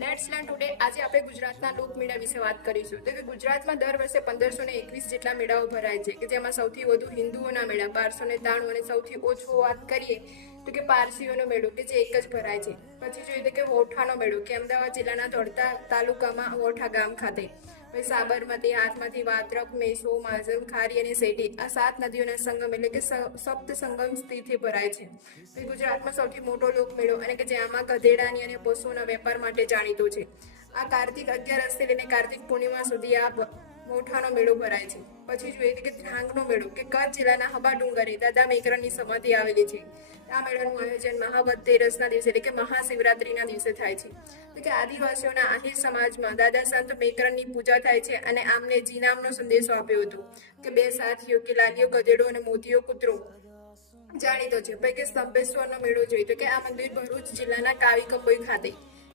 Let's learn today. આજે આપણે ગુજરાતના લોકમેળા વિશે વાત કરીશું. તો કે ગુજરાતમાં દર વર્ષે 1521 જેટલા મેળાઓ ભરાય છે, કે જેમાં સૌથી વધુ હિન્દુઓના મેળા 1293 અને સૌથી ઓછો વાત કરીએ તો કે પારસીઓનો મેળો, કે જે એક જ ભરાય છે. પછી જોઈએ તો કે વોઠાનો મેળો, કે અમદાવાદ જિલ્લાના ધોળતા તાલુકામાં વોઠા ગામ ખાતે. પછી સાબરમતી, હાથમાંથી, વાત્રક, મેસો, માઝમ, ખારી અને સેઠી આ 7 નદીઓના સંગમ એટલે કે સપ્ત સંગમ સ્થિતિ ભરાય છે. પછી ગુજરાતમાં સૌથી મોટો લોકમેળો અને કે જેમાં ગધેડાની અને પશુઓના વેપાર માટે જાણીતો છે. આ કાર્તિક 11 લઈને કાર્તિક પૂર્ણિમા સુધી આ મોઠાનો મેળો ભરાય છે. પછી જોઈએ કે ધ્રાંગનો મેળો, કે કચ્છ જિલ્લાના હબા ડુંગરે દાદા મેકરણની સમાધિ આવેલી છે. આ મેળાનું આયોજન મહાવતેરસના દિવસે એટલે કે મહાશિવરાત્રીના દિવસે થાય છે. તો કે આદિવાસીઓના આહિર સમાજમાં દાદા સંત મેકરણની પૂજા થાય છે અને આમને જીનામનો સંદેશો આપ્યો હતો કે 2 સાથીઓ, કે લાલીઓ ગધેડો અને મોતીયો કૂતરો જાણીતો છે. પૈકી સ્તંભેશ્વરનો મેળો જોઈએ તો કે આ મંદિર ભરૂચ જિલ્લાના કાવી કંબોઈ ખાતે